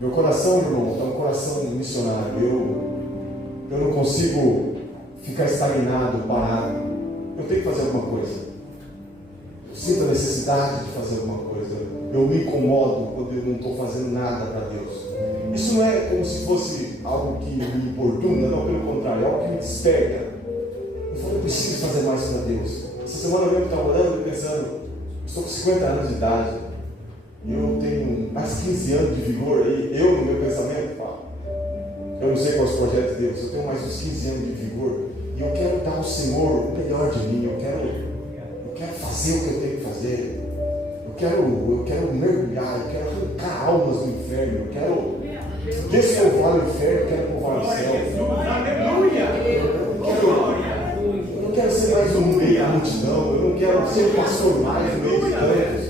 Meu coração, irmão, é um coração missionário. Eu não consigo ficar estagnado, parado. Eu tenho que fazer alguma coisa. Eu sinto a necessidade de fazer alguma coisa. Eu me incomodo quando eu não estou fazendo nada para Deus. Isso não é como se fosse algo que me importuna, não, pelo contrário, é algo que me desperta. Eu falo, eu preciso fazer mais para Deus. Essa semana eu estava orando e pensando, eu estou com 50 anos de idade, e eu tenho mais 15 anos de vigor aí, eu no meu pensamento, falo, eu não sei quais projetos de Deus, eu tenho mais uns 15 anos de vigor, e eu quero dar ao Senhor o melhor de mim, eu quero fazer o que eu tenho que fazer, eu quero mergulhar, eu quero arrancar almas do inferno, eu quero despovar o inferno, eu quero povoar o céu. Aleluia! Eu não quero ser mais um meio da multidão, eu não quero ser pastor mais no meio de tantos,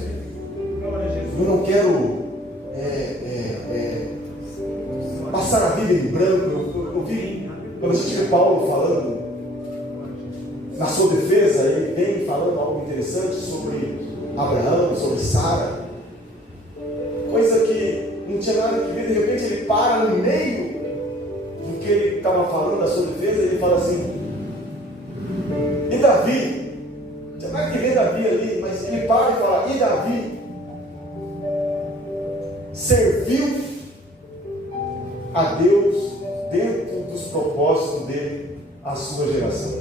eu não quero passar a vida em branco. Eu vi, quando a gente vê Paulo falando na sua defesa, ele vem falando algo interessante sobre Abraão, sobre Sara, coisa que não tinha nada que ver. De repente ele para no meio do que ele estava falando da sua defesa, e ele fala assim: e Davi? Não tinha nada que ver Davi ali, mas ele para e fala: e Davi serviu a Deus dentro dos propósitos dele, a sua geração.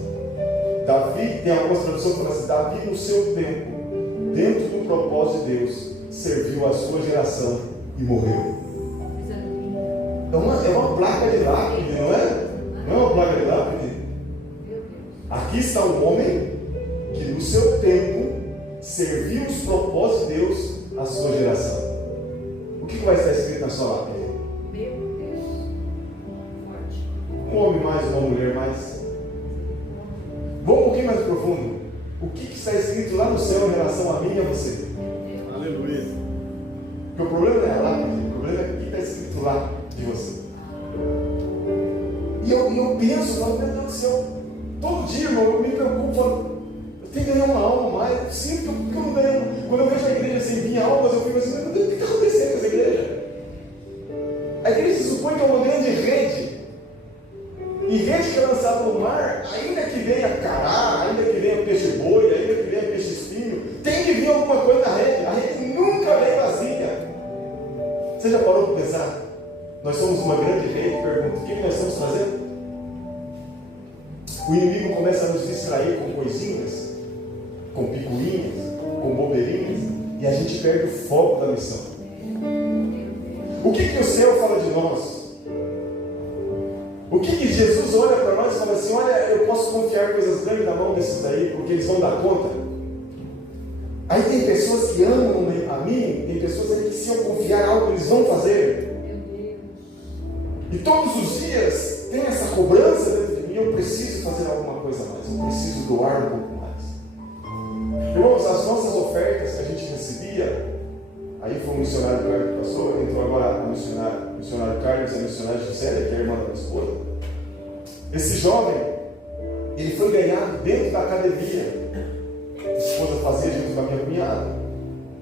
Davi, tem algumas traduções que falam assim: Davi no seu tempo, dentro do propósito de Deus, serviu a sua geração e morreu. É uma placa de lápide, não é? Não é uma placa de lápide. Aqui está um homem que no seu tempo serviu os propósitos de Deus à sua geração. O que vai estar escrito na sua lápide? Um homem mais, uma mulher mais. Vamos um pouquinho mais profundo. O que está escrito lá no céu em relação a mim e a você? Aleluia. Porque o problema não é a lápide, o problema é o que está escrito lá de você. E eu penso, meu Deus do céu, todo dia, irmão, eu me preocupo, falo, eu tenho que ganhar uma alma mais. Sinto que eu não ganho. Quando eu vejo a igreja sem vir almas, eu fico assim: meu Deus, o que está acontecendo com essa igreja? A igreja se supõe que é uma grande rede. E rede que é lançada no mar, ainda que venha cará, ainda que venha peixe-boi, ainda que venha peixe-espinho, tem que vir alguma coisa na rede. A rede nunca vem vazia. Você já parou para pensar? Nós somos uma grande rede, pergunta: o que nós estamos fazendo? O inimigo começa a nos distrair com coisinhas, com picuinhas, com bobeirinhas, e a gente perde o foco da missão. O que o céu fala de nós? O que Jesus olha para nós e fala assim: olha, eu posso confiar coisas grandes na mão desses daí, porque eles vão dar conta? Aí tem pessoas que amam a mim, tem pessoas que, se eu confiar algo, eles vão fazer. E todos os dias tem essa cobrança dentro de mim: eu preciso fazer alguma coisa a mais, eu preciso doar um pouco mais. Irmãos, as nossas ofertas que a gente recebia, aí foi o missionário Carlos que passou, entrou agora o missionário Carlos e a missionária Gisele, que é a irmã da minha esposa. Esse jovem, ele foi ganhado dentro da academia que a esposa fazia junto com a minha cunhada,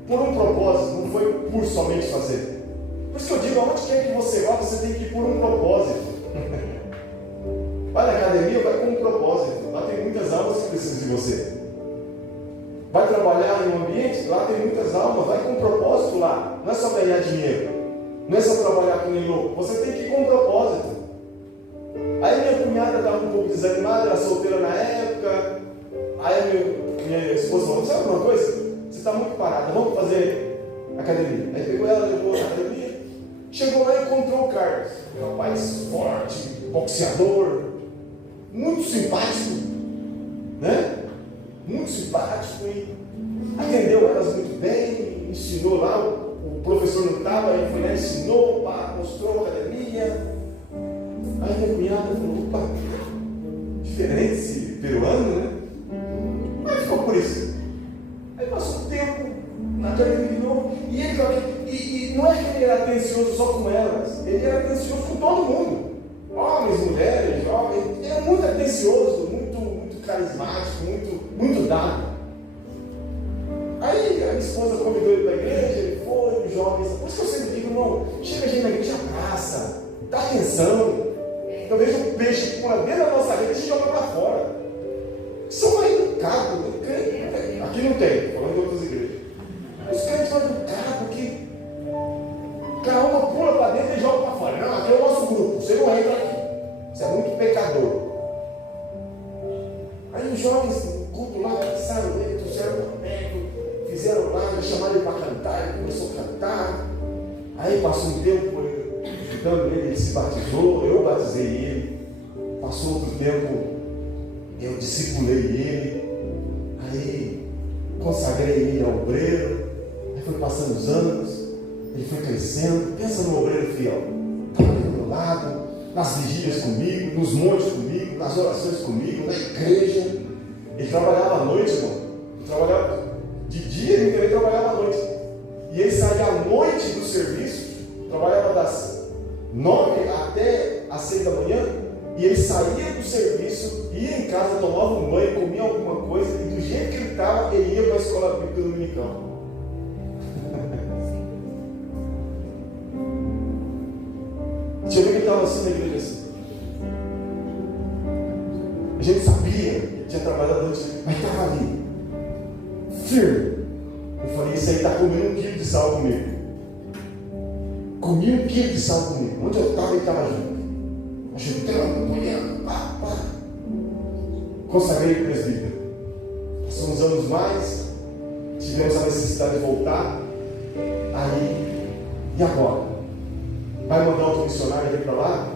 por um propósito, não foi por somente fazer. Por isso que eu digo: aonde quer que você vá, você tem que ir por um propósito. Vai na academia, vai com um propósito. Lá tem muitas almas que precisam de você. Vai trabalhar em um ambiente, lá tem muitas almas, vai com um propósito lá. Não é só ganhar dinheiro, não é só trabalhar com nem louco, você tem que ir com um propósito. Aí minha cunhada estava um pouco desanimada, era solteira na época. Aí minha esposa falou: sabe uma coisa? Você está muito parada, vamos fazer academia. Aí pegou ela, levou na academia, chegou lá e encontrou o Carlos, um rapaz forte, boxeador, muito simpático, né? Muito simpático, e atendeu elas muito bem, ensinou lá. O professor não estava, ele foi lá, ensinou, mostrou a academia. Aí minha cunhada falou: opa, diferente esse peruano, né? Mas ficou por isso. Aí passou um tempo na academia de novo, e ele não é que ele era atencioso só com elas, ele era atencioso com todo mundo, homens, mulheres, jovens. Ele era muito atencioso, muito carismático, muito dado. Aí a minha esposa convidou ele para a igreja, ele foi, os jovens. Por isso que eu sempre digo: irmão, chega a gente na igreja, atenção. Eu vejo um peixe que pula dentro da nossa rede e a gente joga para fora. São mais educados. Aqui não tem, falando de outras igrejas. Os crentes são educados que cada uma pula para dentro e joga para fora. Não, aqui é o nosso grupo, você não entra aqui. Você é muito pecador. Aí os jovens, no culto lá, pensaram nele, trouxeram o aberto, fizeram lá, chamaram ele para cantar, ele começou a cantar. Aí passou um tempo, ajudando ele se batizou, eu batizei ele. Passou outro tempo, eu discipulei ele. Aí consagrei ele ao obreiro. Aí foi passando os anos, ele foi crescendo. Pensa no obreiro fiel, estava ali do meu lado, nas vigílias comigo, nos montes comigo, nas orações comigo, na igreja. Ele trabalhava à noite, irmão. Ele trabalhava de dia, ele também trabalhava à noite. E ele saía à noite do serviço, trabalhava das 9 até as 6 da manhã, e ele saía do serviço, ia em casa, tomava um banho, comia alguma coisa, e do jeito que ele estava, ele ia para a escola bíblica dominical. Tinha alguém que estava assim na igreja assim. A gente sabia que tinha trabalhado antes, mas estava ali, firme. Eu falei, esse aí está comendo 1 quilo de sal comigo. Comi 1 quilo de sal comigo. Onde eu estava, ele estava junto. Agitando, olhando, pá. Consagrei o presbítero. Passou uns anos mais, tivemos a necessidade de voltar. Aí, e agora? Vai mandar outro missionário vir para lá?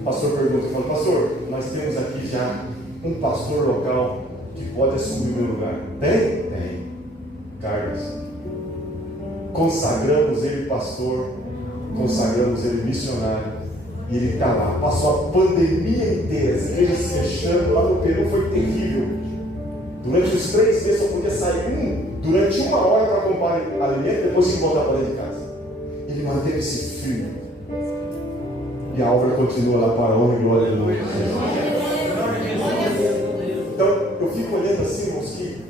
O pastor pergunta, fala, pastor, nós temos aqui já um pastor local que pode assumir o meu lugar. Tem? Tem. Carlos. Consagramos ele pastor, consagramos ele missionário, e ele está lá. Passou a pandemia inteira, as igrejas se fechando, lá no Peru foi terrível. Durante os 3 meses só podia sair durante 1 hora para comprar alimento, depois tinha que voltar para dentro de casa. Ele manteve-se firme. E a obra continua lá para a honra e glória do nome de Jesus. Então, eu fico olhando assim, irmãos, que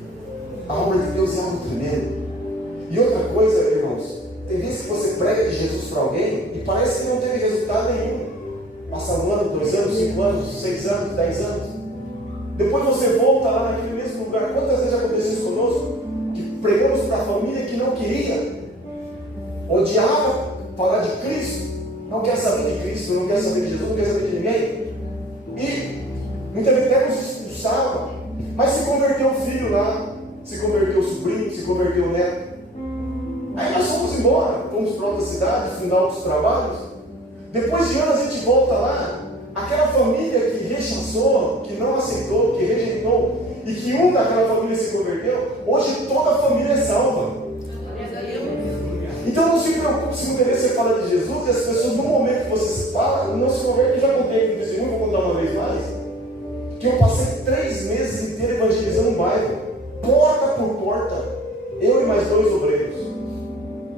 a obra de Deus é algo tremendo. E outra coisa, irmãos, tem vezes que você prega de Jesus para alguém e parece que não teve resultado nenhum. Passa 1 ano, 2 anos, 5 anos, 6 anos, 10 anos. Depois você volta lá naquele mesmo lugar. Quantas vezes aconteceu isso conosco? Que pregamos para a família que não queria, odiava falar de Cristo, não quer saber de Cristo, não quer saber de Jesus, não quer saber de ninguém. E muitas vezes até nos expulsava, mas se converteu o filho lá, se converteu o sobrinho, se converteu o neto. Aí nós fomos embora, fomos para outra cidade, fundar outros trabalhos. Depois de anos a gente volta lá, aquela família que rechaçou, que não aceitou, que rejeitou, e que um daquela família se converteu, hoje toda a família é salva. Então não se preocupe se muitas vezes você fala de Jesus e as pessoas no momento que você fala, não se convertem. Eu já contei aqui no testemunho, vou contar uma vez mais, que eu passei 3 meses inteiros evangelizando um bairro, porta por porta, eu e mais 2 obreiros,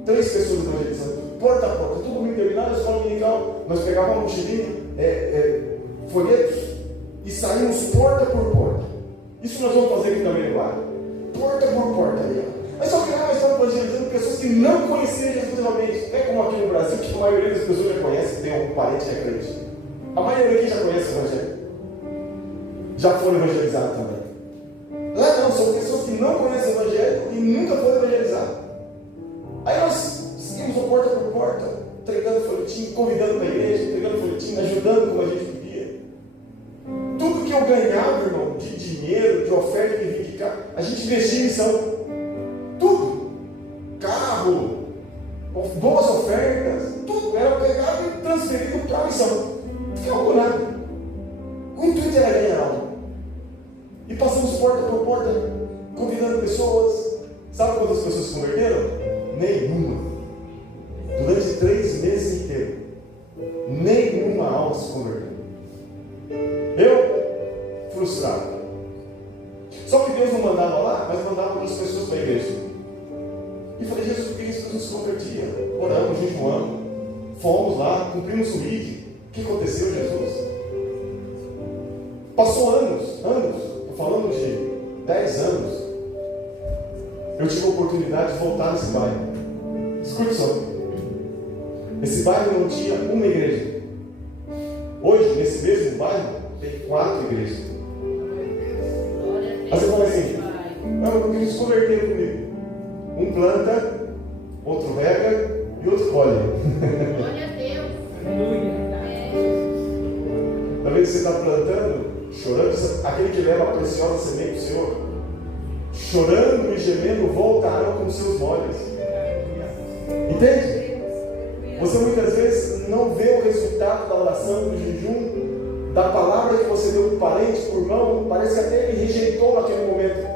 3 pessoas evangelizando, porta a porta, tudo muito terminado, a escola dominical, nós pegávamos uma mochilinha, folhetos, e saímos porta por porta. Isso nós vamos fazer aqui também no bairro, porta por porta ali, ó. Mas só que nós estamos evangelizando pessoas que não conheciam Jesus realmente. Não é como aqui no Brasil, que a maioria das pessoas já conhece, tem algum parente que é crente. A maioria aqui já conhece o Evangelho. Já foram evangelizados também. Lá não, são pessoas que não conhecem o Evangelho e nunca foram evangelizados. Aí nós seguimos a porta por porta, entregando folhetim, convidando para a igreja, entregando folhetim, ajudando como a gente podia. Tudo que eu ganhava, irmão, de dinheiro, de oferta que vinha de cá, a gente investia em missão. Tudo, carro, boas ofertas, tudo era pegado e transferido para a missão. Não ficava nada. O intuito era ganhar algo. E passamos porta por porta, convidando pessoas. Sabe quantas pessoas se converteram? Nenhuma. Durante 3 meses inteiros, nenhuma alma se converteu. Eu, frustrado. Só que Deus não mandava lá, mas mandava outras pessoas para a igreja. E falei, Jesus, por que as pessoas se convertiam? Oramos, jejuamos, fomos lá, cumprimos o ID. O que aconteceu, Jesus? Passou anos, estou falando de 10 anos. Eu tive a oportunidade de voltar nesse bairro. Escute só. Esse bairro não tinha uma igreja. Hoje, nesse mesmo bairro, tem 4 igrejas. Aí você fala assim, não, eu queria se converter comigo. Um planta, outro rega e outro colhe. Glória a Deus. Talvez você está plantando, chorando, aquele que leva a preciosa semente do Senhor, chorando e gemendo, voltarão com seus molhos. Entende? Você muitas vezes não vê o resultado da oração, do jejum, da palavra que você deu para o parente, para o irmão, parece que até ele rejeitou naquele momento.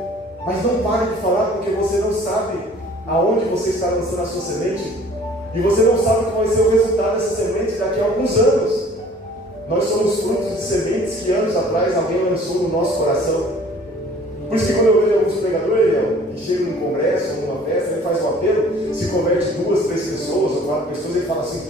Mas não pare de falar, porque você não sabe aonde você está lançando a sua semente, e você não sabe qual vai ser o resultado dessa semente daqui a alguns anos. Nós somos frutos de sementes que anos atrás alguém lançou no nosso coração. Por isso que quando eu vejo alguns pregadores, que chegam num congresso ou numa festa, ele faz um apelo, se converte 2, 3 pessoas ou 4 pessoas, ele fala assim,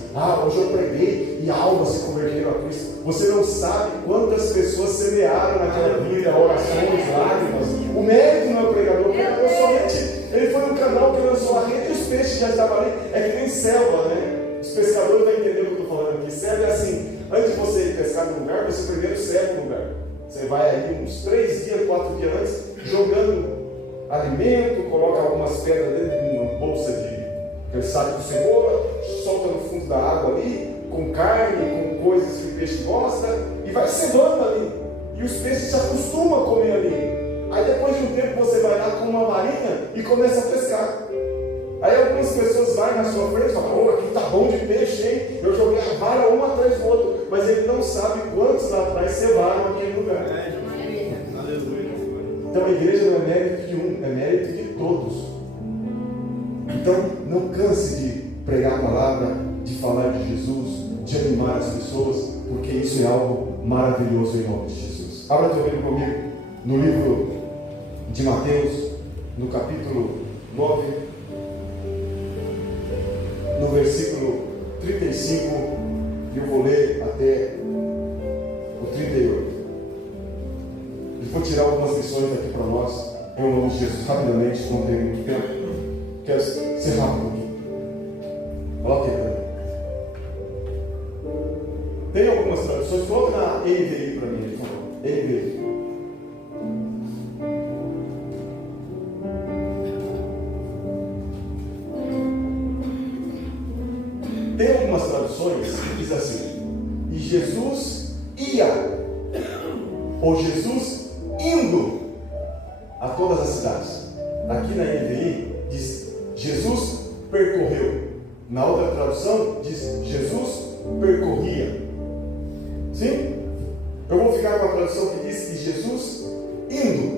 hoje eu preguei e almas se converteram a Cristo. Você não sabe quantas pessoas semearam naquela vida, orações, lágrimas. O mérito não é o pregador somente, ele foi no canal que lançou a rede e os peixes já estavam ali. É que nem selva, né? Os pescadores vão entender o que eu estou falando aqui. Selva é assim, antes de você ir pescar no lugar, você primeiro serve no lugar. Você vai ali uns 3 dias, 4 dias antes, jogando alimento, coloca algumas pedras dentro de uma bolsa de saco de cebola, solta no fundo da água ali, com carne, com coisas que o peixe gosta, e vai cevando ali. E os peixes se acostumam a comer ali. Aí depois de um tempo você vai lá com uma varinha e começa a pescar. Aí algumas pessoas vai na sua frente e falam, aqui tá bom de peixe, hein? Eu joguei a vara um atrás do outro. Mas ele não sabe quantos lá atrás cevaram aquele lugar. Então a igreja não é mérito de um, é mérito de todos. Então não canse de pregar a palavra, de falar de Jesus, de animar as pessoas, porque isso é algo maravilhoso em nome de Jesus. Abra teu livro comigo no livro de Mateus, no capítulo 9, no versículo 35, e eu vou ler até o 38. Eu vou tirar algumas lições aqui para nós, em nome de Jesus, rapidamente, não tem muito tempo. Quero ser rápido aqui. Coloque aí para mim. Tem algumas traduções, coloque na NVI para mim, por favor. NVI. Tem algumas traduções que diz assim, e Jesus ia, ou Jesus indo a todas as cidades. Aqui na NVI diz, Jesus percorreu. Na outra tradução diz, Jesus percorria. Sim? Eu vou ficar com a tradução que diz que Jesus indo.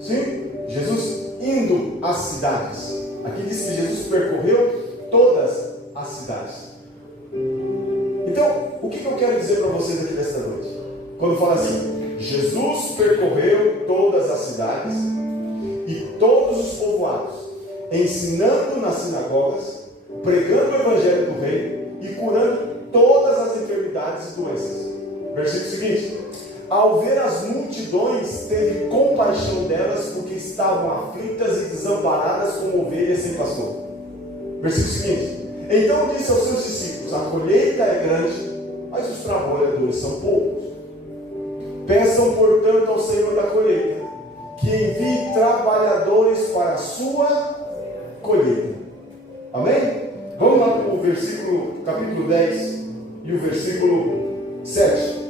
Sim? Jesus indo às cidades. Aqui diz que Jesus percorreu todas as cidades. Então, o que eu quero dizer para vocês aqui nesta noite? Quando fala assim, Jesus percorreu todas as cidades e todos os povoados, ensinando nas sinagogas, pregando o evangelho do reino e curando todas as enfermidades e doenças. Versículo seguinte, ao ver as multidões, teve compaixão delas, porque estavam aflitas e desamparadas como ovelhas sem pastor. Versículo seguinte, então disse aos seus discípulos, a colheita é grande, mas os trabalhadores são poucos. Peçam, portanto, ao Senhor da colheita, que envie trabalhadores para a sua colheita. Amém? Vamos lá para o versículo, capítulo 10 e o versículo 7.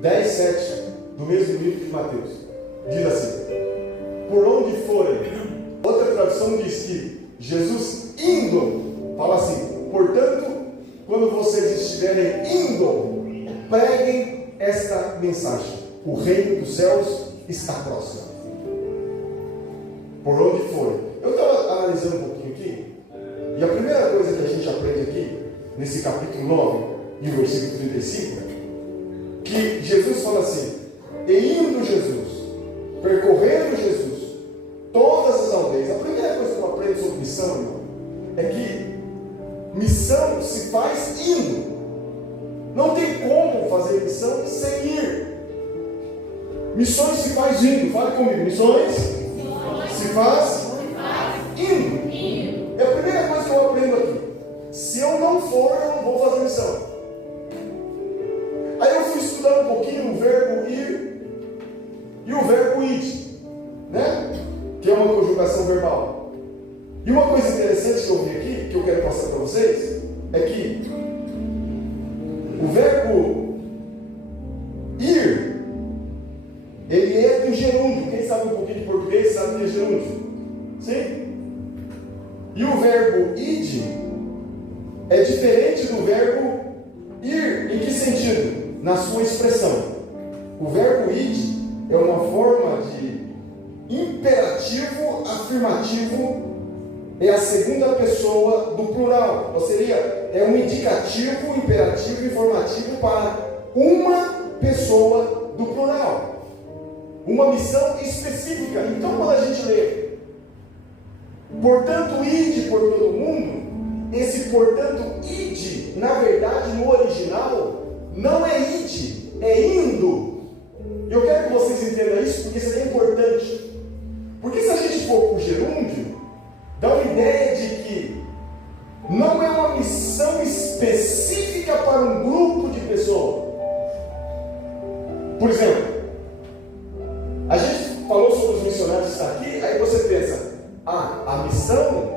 10, 7, do mesmo livro de Mateus. Diz assim, por onde forem. Outra tradução diz que Jesus indo, fala assim, portanto, quando vocês estiverem indo, preguem esta mensagem, o reino dos céus está próximo. Por onde forem. Eu estava analisando um pouquinho aqui, e a primeira coisa que a gente aprende aqui, nesse capítulo 9 e o versículo 35, que Jesus fala assim, e indo Jesus, percorrendo Jesus, todas as aldeias. A primeira coisa que eu aprendo sobre missão, irmão, é que missão se faz indo. Não tem como fazer missão sem ir. Missões se faz indo. Fale comigo, missões se faz indo. É a primeira coisa que eu aprendo aqui. Se eu não for, eu não vou fazer missão. Aí eu fui um pouquinho o verbo ir e o verbo id, né? Que é uma conjugação verbal. E uma coisa interessante que eu vi aqui, que eu quero passar para vocês, é que o verbo ir, ele é do gerúndio. Quem sabe um pouquinho de português sabe que é gerúndio. Sim? E o verbo id é diferente do verbo ir. Em que sentido? Na sua expressão. O verbo id é uma forma de imperativo afirmativo, é a segunda pessoa do plural. Ou seja, é um indicativo, imperativo, informativo para uma pessoa do plural. Uma missão específica. Então, quando a gente lê, portanto, ide por todo mundo, esse portanto, ide, na verdade, no original, não é ide, é indo. Eu quero que vocês entendam isso, porque isso é importante. Porque se a gente for para o gerúndio, dá uma ideia de que não é uma missão específica para um grupo de pessoas. Por exemplo, a gente falou sobre os missionários que estão aqui, aí você pensa, a missão,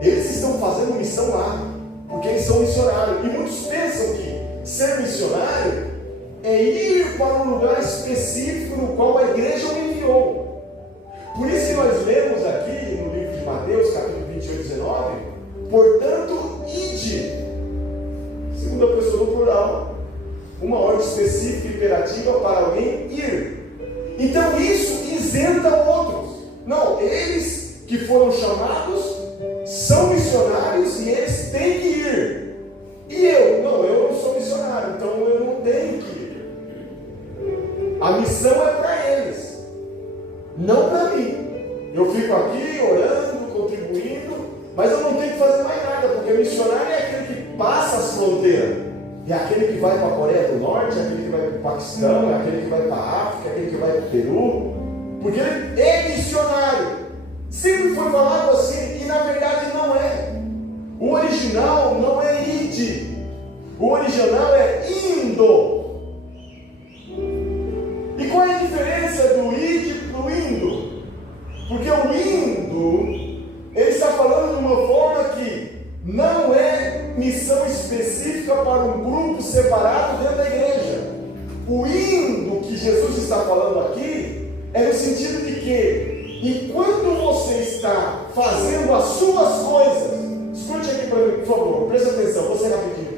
eles estão fazendo missão lá, porque eles são missionários. E muitos pensam que ser missionário é ir para um lugar específico no qual a igreja o enviou. Por isso que nós lemos aqui no livro de Mateus, capítulo 28, 19, portanto, ide, segunda pessoa no plural, uma ordem específica e imperativa para alguém ir. Então isso isenta outros. Não, eles que foram chamados são missionários e eles têm que ir. E eu? Não, eu não sou missionário, então eu não tenho que ir. A missão é para eles, não para mim. Eu fico aqui orando, contribuindo, mas eu não tenho que fazer mais nada, porque missionário é aquele que passa as fronteiras. É aquele que vai para a Coreia do Norte, é aquele que vai para o Paquistão, é aquele que vai para a África, é aquele que vai para o Peru, porque ele é missionário. Sempre foi falado assim, e na verdade não é. O original não é ide, o original é indo. E qual é a diferença do ide para o indo? Porque o indo, ele está falando de uma forma que não é missão específica para um grupo separado dentro da igreja. O indo que Jesus está falando aqui é no sentido de que, enquanto você está fazendo as suas coisas, escute aqui para mim, por favor, preste atenção, você rapidinho.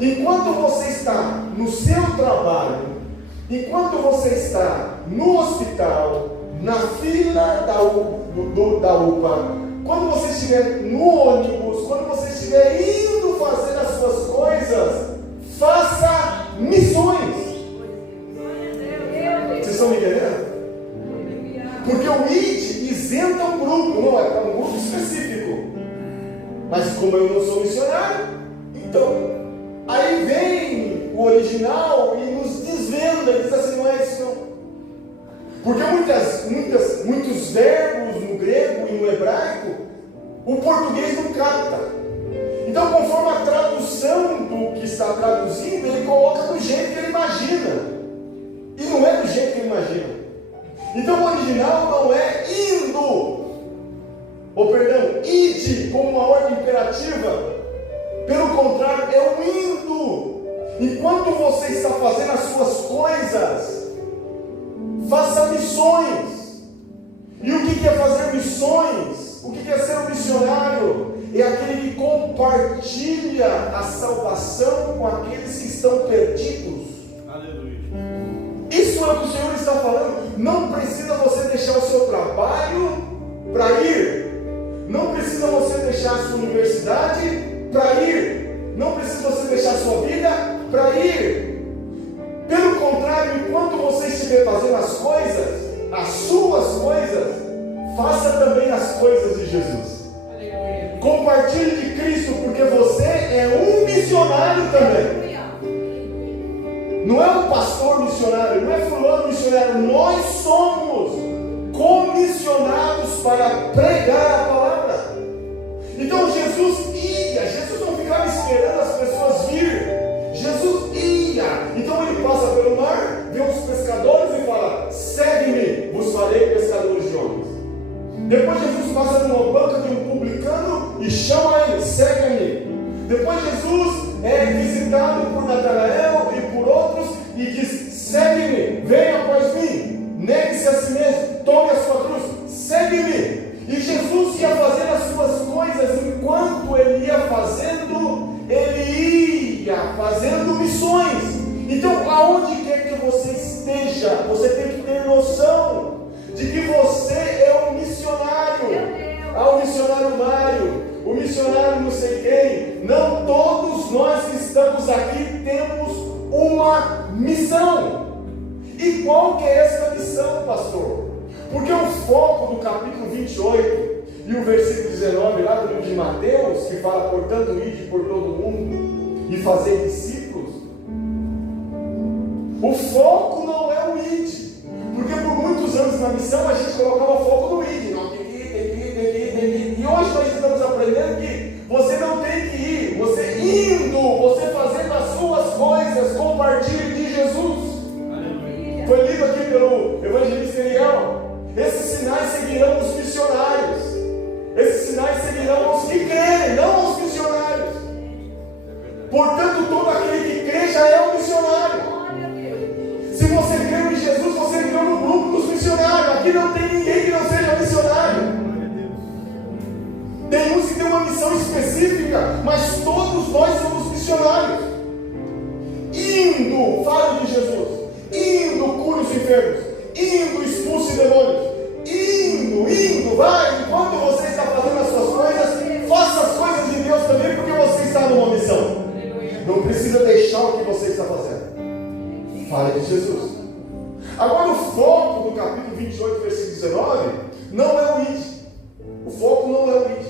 Enquanto você está no seu trabalho, enquanto você está no hospital, na fila da UPA, quando você estiver no ônibus, quando você estiver indo fazer as suas coisas, faça missões. Vocês estão me entendendo? Porque o id isenta um grupo, não é para um grupo específico. Mas como eu não sou missionário, então aí vem o original e nos desvenda, e diz assim, não é isso não. Porque muitos verbos no grego e no hebraico, o português não capta. Então, conforme a tradução do que está traduzindo, ele coloca do jeito que ele imagina. E não é do jeito que ele imagina. Então, o original não é indo, ide, como uma ordem imperativa. Pelo contrário, é o indo. Enquanto você está fazendo as suas coisas, faça missões. E o que é fazer missões? O que é ser um missionário? É aquele que compartilha a salvação com aqueles que estão perdidos. Aleluia. Isso é o que o Senhor está falando. Não precisa você deixar o seu trabalho para ir. Não precisa você deixar a sua universidade para ir. Não precisa você deixar a sua vida para ir. Pelo contrário, enquanto você estiver fazendo as coisas, as suas coisas, faça também as coisas de Jesus. Aleluia. Compartilhe de Cristo, porque você é um missionário também. Não é um pastor missionário, não é fulano missionário. Nós somos comissionados para pregar a palavra. Então Jesus não ficava esperando as pessoas vir. Jesus ia. Então ele passa e chama ele, segue-me. Depois Jesus é visitado por Natanael e por outros e diz, segue-me, venha após mim, negue-se a si mesmo, tome a sua cruz, segue-me. E Jesus ia fazendo as suas coisas, enquanto ele ia fazendo missões. Então, aonde quer que você esteja, você tem que ter noção de que você é um missionário. O missionário Mário, o missionário não sei quem. Não todos nós que estamos aqui temos uma missão. E qual que é essa missão, pastor? Porque o foco do capítulo 28 e o versículo 19 lá do livro de Mateus, que fala, portanto, ide por todo o mundo e fazer discípulos, o foco não é o id, porque por muitos anos na missão a gente colocava foco no id, não, tem que ir, e hoje nós estamos aprendendo que você não tem que ir, você indo, você fazendo as suas coisas, compartilhe de Jesus. Foi lido aqui pelo evangelista Eliel. Esses sinais seguirão os missionários. Esses sinais seguirão os que crerem, não os missionários. Portanto, todo aquele que crê já é um missionário. Se você creu em Jesus, você creu no grupo dos missionários. Aqui não tem ninguém que não seja missionário. Tem uns que têm uma missão específica, mas todos nós somos missionários. Indo, fale de Jesus. Indo, cure os enfermos. Indo, expulse demônios. Indo, vai. Enquanto você está fazendo as suas coisas, faça as coisas de Deus também, porque você está numa missão. Não precisa deixar o que você está fazendo. Fale de Jesus. Agora, o foco do capítulo 28, versículo 19, não é o id. O foco não é o id.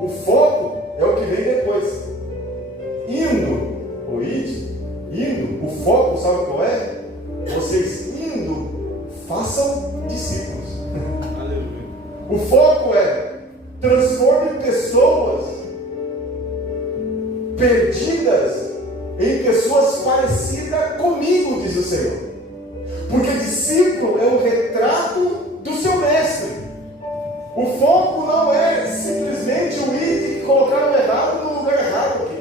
O foco é o que vem depois. Indo, o id, indo, o foco, sabe qual é? Vocês indo, façam discípulos. O foco é transforme pessoas perdidas em pessoas parecidas comigo, diz o Senhor. Porque discípulo é o retrato do seu mestre. O foco não é simplesmente o ir e colocar o errado no lugar errado aqui.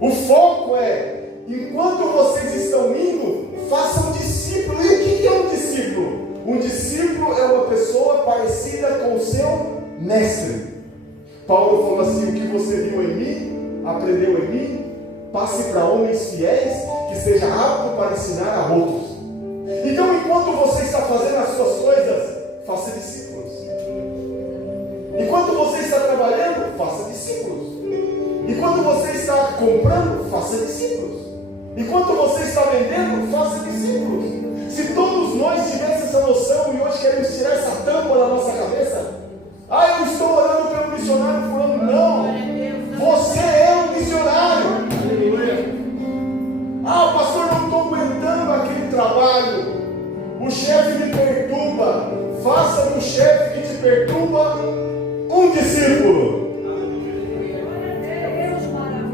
O foco é, enquanto vocês estão indo, façam discípulo. E o que é um discípulo? Um discípulo é uma pessoa parecida com o seu mestre. Paulo falou assim, o que você viu em mim, aprendeu em mim, passe para homens fiéis, que seja apto para ensinar a outros. Então, enquanto você está fazendo as suas coisas, faça discípulos. Enquanto você está trabalhando, faça discípulos. Enquanto você está comprando, faça discípulos. Enquanto você está vendendo, faça discípulos. Se todos nós tivéssemos essa noção e hoje queremos tirar essa tampa da nossa cabeça, eu estou orando pelo missionário fulano. Não, você é um missionário. Pastor, não estou aguentando aquele trabalho, o chefe me perturba. Faça do chefe que te perturba um discípulo.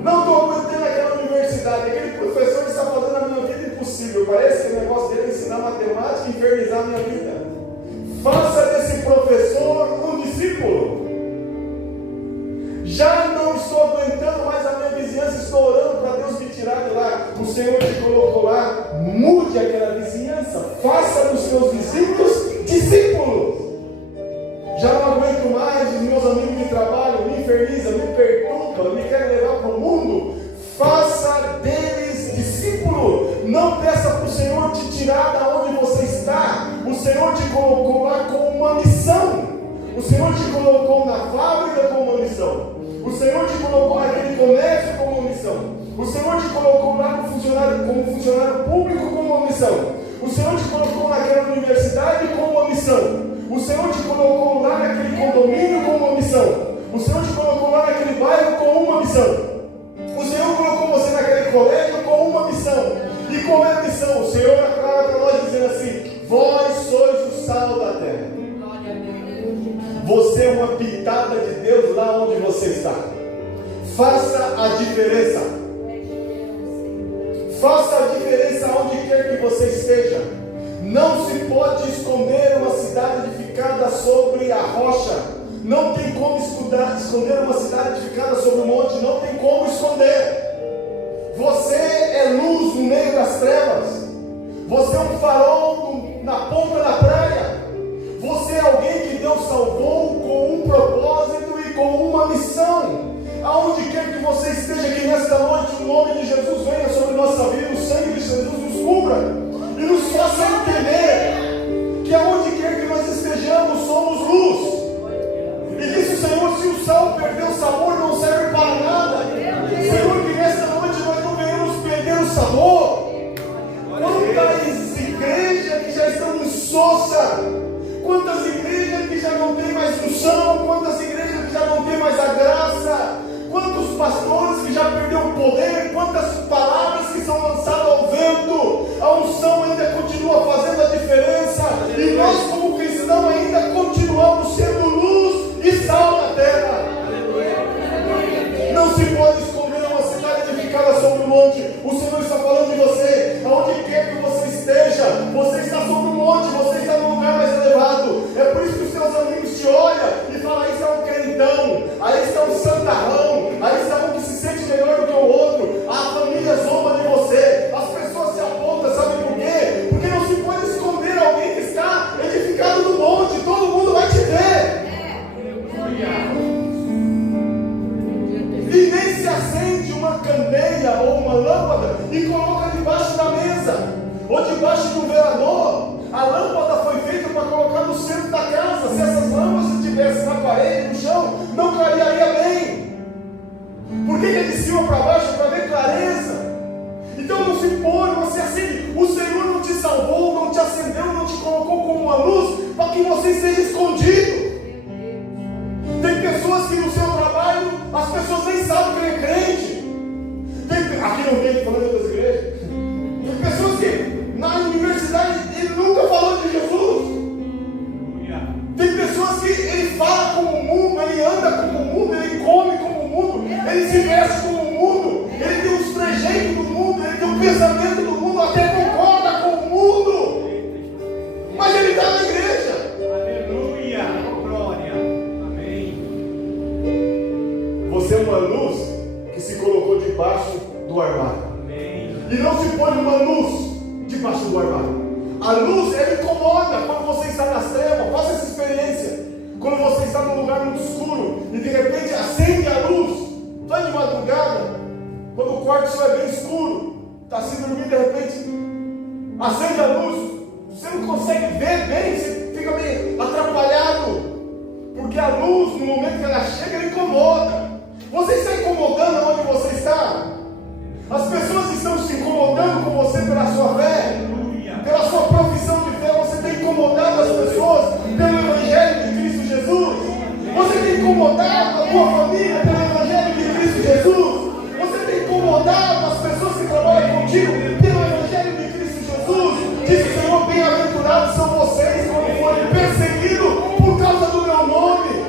Não estou aguentando aquela universidade, aquele professor está fazendo a minha vida impossível. Parece que o negócio dele é ensinar matemática e infernizar a minha vida. Faça desse professor um discípulo. Já não estou aguentando mais a minha vizinhança, estou orando para Deus me tirar de lá. O Senhor te colocou lá, mude aquela vizinhança. Faça dos seus discípulos discípulos. Já não aguento mais, os meus amigos de trabalho me infernizam, me perturbam, me querem levar para o mundo. Faça deles discípulo. Não peça para o Senhor te tirar da onde você está. O Senhor te colocou lá com uma missão. O Senhor te colocou na fábrica com uma missão. O Senhor te colocou naquele comércio com uma missão. O Senhor te colocou lá como funcionário público com uma missão. O Senhor te colocou naquela universidade com uma missão. O Senhor te colocou lá naquele condomínio com uma missão. O Senhor te colocou lá naquele bairro com uma missão. O Senhor colocou você naquele colégio com uma missão. E qual é a missão? O Senhor acaba para nós dizendo assim: vós sois o sal da terra. Você é uma pitada de Deus lá onde você está. Faça a diferença. Faça a diferença onde quer que você esteja. Não se pode esconder uma cidade edificada sobre a rocha. Não tem como esconder esconder uma cidade edificada sobre um monte, não tem como esconder. Você é luz no meio das trevas. Você é um farol na ponta da praia. Você é alguém que Deus salvou com um propósito e com uma missão. Aonde quer que você esteja aqui nesta noite, o nome de Jesus venha sobre nossa vida, o sangue de Jesus nos cubra e nos faça entender que aonde quer que nós estejamos, somos luz. E disse o Senhor: se o sal perdeu o sabor, não serve para nada. Senhor, que nesta noite nós não venhamos perder o sabor. Quantas igrejas que já estão insossa, quantas igrejas que já não tem mais unção, quantas igrejas que já não tem mais a graça, quantos pastores que já perderam o poder, quantas palavras que são lançadas ao vento. A unção ainda continua fazendo a diferença, e nós como cristãos ainda continuamos sendo luz e sal na terra. Não se pode esconder uma cidade edificada sobre um monte. O Senhor está falando de você. Aonde quer que você esteja, você está sobre um monte, você está num lugar mais elevado. É por isso que os seus amigos te olham e falam: aí está um querendão, aí está um santarrão, aí está um que se sente melhor do que o outro. A família zomba de você, as pessoas se apontam. Sabe por quê? Porque não se pode esconder alguém que está edificado no monte. Todo mundo vai te ver. E nem se acende uma candeia ou uma lâmpada e coloca debaixo da mesa ou debaixo de um velador. A lâmpada foi feita para colocar no centro da casa. Se essas lâmpadas estivessem na parede, no chão, não clarearia bem. Por que é de cima para baixo? Para ver clareza. Então não se põe, não se acende. O Senhor não te salvou, não te acendeu, não te colocou como uma luz para que você esteja escondido. Tem pessoas que no seu trabalho as pessoas nem sabem que ele é crente. Aqui não tem, falando de outras igrejas. Tem pessoas que na universidade ele nunca falou de Jesus. Tem pessoas que ele fala como o mundo, ele anda como o mundo, ele come como o mundo, ele se veste como o mundo, ele tem os trejeitos do mundo, ele tem o pensamento do mundo, até concorda com o mundo. Mas ele está na igreja. Aleluia, glória, amém. Você é uma luz que se colocou debaixo do armário. Amém. E não se põe uma luz debaixo do armário. A luz, ela incomoda quando você está nas trevas. Faça essa experiência. Quando você está num lugar muito escuro e de repente acende a luz. Está de madrugada, quando o quarto só é bem escuro, está se dormindo, de repente acende a luz. Você não consegue ver bem, você fica meio atrapalhado. Porque a luz, no momento que ela chega, ela incomoda. Você está incomodando onde você está? As pessoas estão se incomodando com você pela sua fé, pela sua profissão de fé. Você tem incomodado as pessoas pelo Evangelho de Cristo Jesus. Você tem incomodado a tua família pelo Evangelho de Cristo Jesus. Você tem incomodado as pessoas que trabalham contigo pelo Evangelho de Cristo Jesus. Diz o Senhor: bem-aventurados são vocês quando forem perseguidos por causa do meu nome.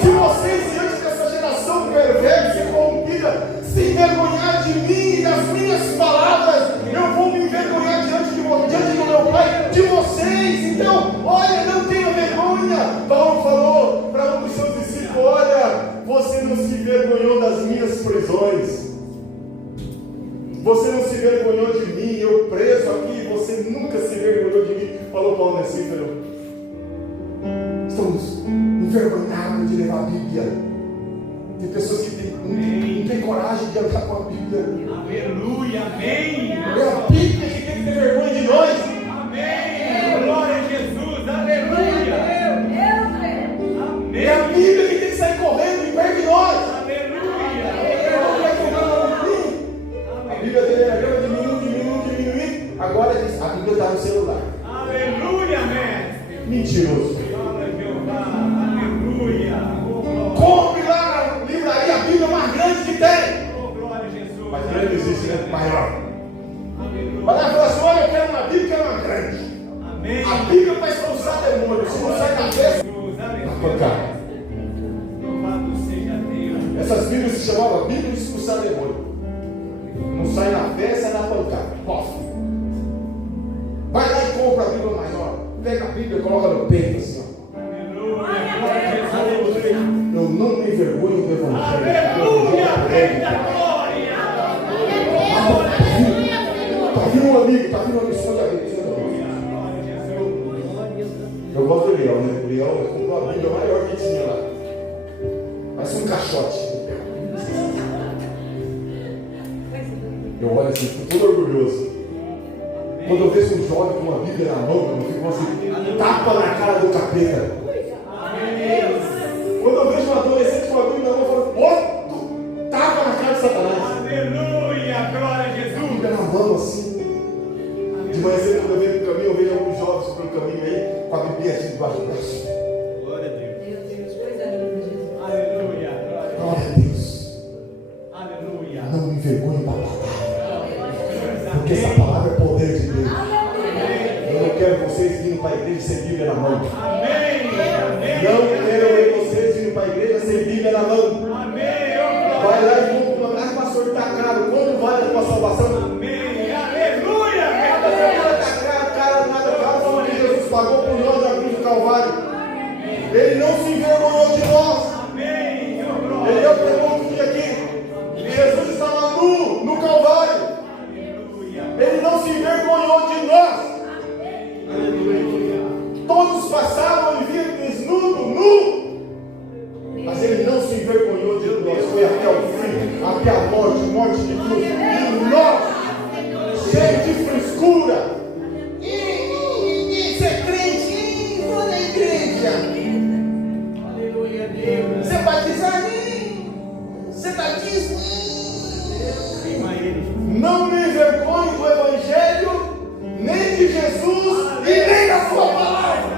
Se vocês, diante dessa geração perversa e corrompida, se envergonhar de mim e das minhas palavras, eu vou me envergonhar diante do meu Pai, de vocês. Então, olha, não tenha vergonha. Paulo falou para um dos seus discípulos: olha, você não se envergonhou das minhas prisões, você não se envergonhou de mim, eu preso aqui, você nunca se envergonhou de mim. Falou Paulo nesse filho. Estamos envergonhados de levar a Bíblia. Tem pessoas que não têm coragem de andar com a Bíblia. Aleluia, amém. É a Bíblia que tem que ter vergonha de nós. Amém. Glória a Jesus, aleluia. É a Bíblia que tem que sair correndo em perto de nós. Aleluia. A Bíblia dele era diminuir. Agora diz: a Bíblia está no celular. Aleluia, mestre. Mentiroso. Fala, Jeová, aleluia. Compre lá na livraria a Bíblia mais grande que tem. Oh, glória a Jesus. Mas grande existe, né? Maior. Aleluia. Vai lá e fala assim: olha, eu quero uma Bíblia, quero uma grande. Amém. A Bíblia para expulsar demônios. Se não sai da festa, na pancada. Louvado seja Deus. Essas Bíblias se chamavam Bíblia de expulsar demônio. Não sai na festa, é na pancada. Posso. Vai lá e compra a Bíblia maior. Pega a Bíblia e coloca no peito assim, ó. Aleluia. Glória a Eita glória! Tá vindo um amigo, esconde a Bíblia. Eu gosto do leão, né? O leão comprou a Bíblia maior que tinha lá. Parece um caixote. Eu olho assim, fico todo orgulhoso. Quando eu vejo um jovem com uma Bíblia na mão, eu fico assim, tapa na cara do capeta. Quando eu vejo um adolescente com uma Bíblia na mão, eu falo, tapa na cara de Satanás. Aleluia! Glória a Jesus! Bíblia na mão assim. De manhã cedo, quando eu venho no caminho, eu vejo alguns jovens pelo caminho aí, com a Bíblia assim debaixo do braço. Glória a Deus! Coisa linda, Jesus! Aleluia! Glória a Deus! Aleluia! Não me envergonhe da palavra. Porque essa palavra é poder de Deus. Eu não quero vocês vindo para a igreja sem Bíblia na mão. Amém! Não quero ver vocês vindo para a igreja sem Bíblia na mão. Amém! Vai lá e compra uma. Ah, pastor, está caro. Quanto vale a tua salvação? Amém! Aleluia! Nada está caro, nada caro. Foi o que Jesus pagou por nós na cruz do Calvário. Ele não se envergonhou de nós. Amém! Ele é o penúltimo aqui. Jesus estava nu no Calvário. Ele não se envergonhou de nós. Todos passavam e viam desnudo, nu. Mas ele não se envergonhou de nós. Foi até o fim, até a morte de cruz. E nós, cheios de frescura. Você é crente? Vou na igreja. Você é batizado? Você batismo? Não me envergonhe do Evangelho, nem de Jesus e nem da sua palavra.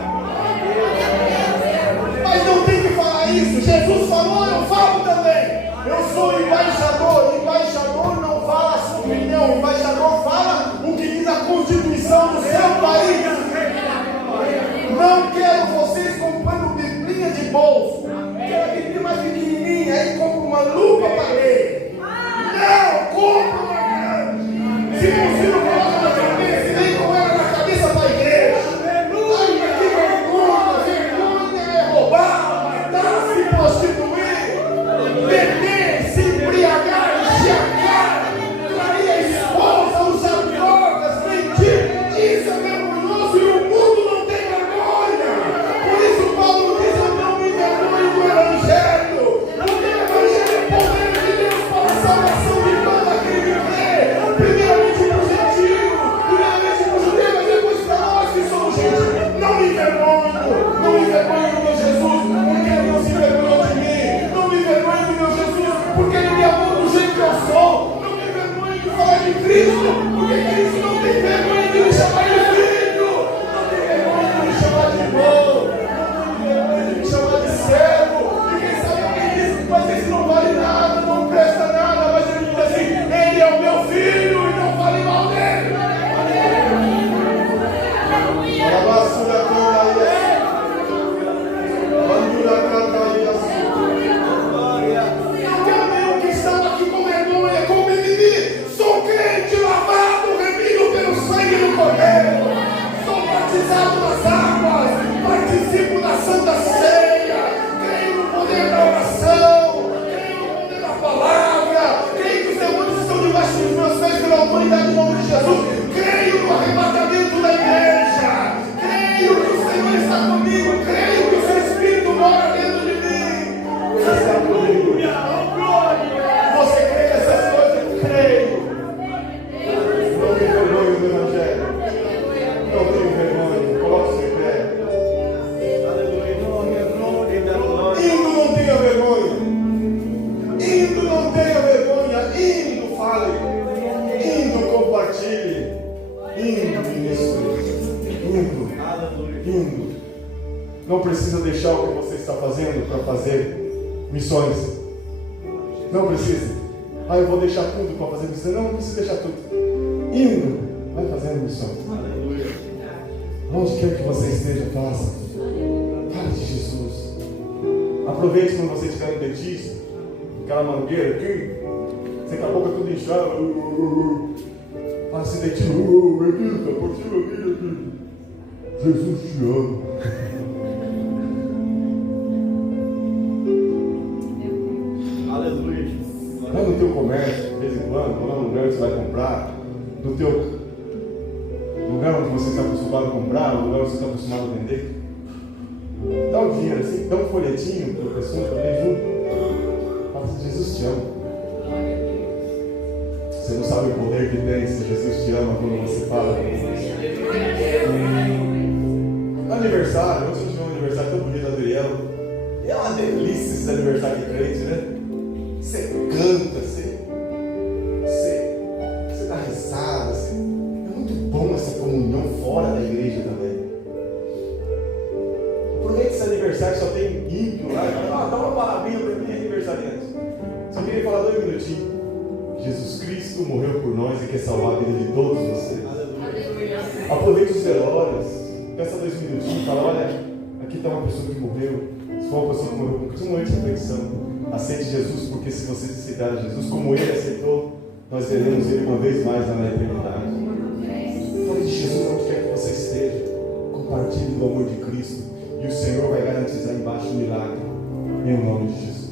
Mas não tem que falar isso. Jesus falou, eu falo também. Eu sou embaixador. Embaixador não fala a sua opinião. Embaixador fala o que diz a Constituição do seu país. Não quero vocês comprando biblinha de bolso. Quero a biblinha mais pequenininha. Aí compra uma lupa para ler. Não, compra uma grande. Se você não coloca na cabeça, vem com ela na cabeça para a igreja. Ai, mas que vergonha. Vergonha é roubar, matar, se prostituir, beber, se embriagar, enxergar, trair a esposa, usar drogas, mentir. Isso é vergonhoso e o mundo não tem vergonha. Por isso Paulo diz, eu não me envergonho do Evangelho. Porque o Evangelho é poder de Deus para a salvação de todo aquele que crê. Primeiramente para o gentio, primeiramente para o judeu, mas depois para nós que somos gentios. Não me envergonho do meu Jesus, porque ele não se envergonhou de mim. Não me envergonho do meu Jesus, porque ele me amou do jeito que eu sou. Não me envergonho de falar de Cristo, porque Cristo não tem vergonha de me chamar de filho. Não tem vergonha de me chamar de irmão. Não tem vergonha de me chamar de servo. E quem sabe alguém diz, mas esse não vale nada, não presta nada. Mas ele diz assim, ele é o meu filho e não fale mal dele. A basura toda aí. Não quero nenhum cristão aqui com vergonha, com mimimi. Sou crente lavado, remido pelo sangue do Cordeiro. Sou batizado nas águas, participo da Santa Ceia. Creio no poder da oração, creio no poder da palavra. Creio que os demônios estão debaixo dos meus pés pela autoridade do nome de Jesus. Creio no arrebatamento da igreja. Creio que o Senhor está comigo. Creio que o seu Espírito mora dentro de mim. Você está comigo. Você crê nessas coisas? Creio. Não me envergonhe do Evangelho. Não tenho vergonha. Coloque-se em pé. Indo não tenha vergonha. Indo não tenha vergonha. Indo fale. Indo compartilhe. Indo ministre. Indo. Não precisa deixar o que você está fazendo para fazer missões. Não precisa. Ah, eu vou deixar tudo para fazer missões. Não precisa deixar tudo. Indo, vai fazendo missões. Onde quer que você esteja, faça. Fale de Jesus. Aproveite quando você estiver no dentista, aquela mangueira aqui, você com a boca tudo inchada. Fala assim, dentista, dentista, por cima aqui. Jesus te ama. Aleluia. Vai no teu teu comércio, de vez em quando, ou no lugar onde você vai comprar, no teu lugar onde você está acostumado a comprar, no lugar onde você está acostumado a vender. Dá um dinheiro assim, dá um folhetinho para a pessoa também junto. Fala assim, Jesus te ama. Você não sabe o poder que tem se Jesus te ama quando você fala. No aniversário, ontem eu tive um aniversário tão bonito da Adriel. E é uma delícia esse aniversário de crente, né? Você canta, você dá risada, é muito bom essa comunhão fora da igreja também. Aproveita esse aniversário que só tem ímpio lá, dá uma palavrinha para mim, aniversariante. Só queria falar 2 minutinhos. Jesus Cristo morreu por nós e quer salvar a vida de todos vocês. Aproveite os velórios, peça 2 minutinhos e fala, olha, aqui está uma pessoa que morreu. Se for uma pessoa que morreu com uma reflexão, aceite Jesus, porque se vocês aceitarem Jesus como Ele aceitou, nós veremos Ele uma vez mais lá na eternidade. Fale de Jesus onde quer que você esteja. Compartilhe do amor de Cristo e o Senhor vai garantizar embaixo um milagre. Em nome de Jesus.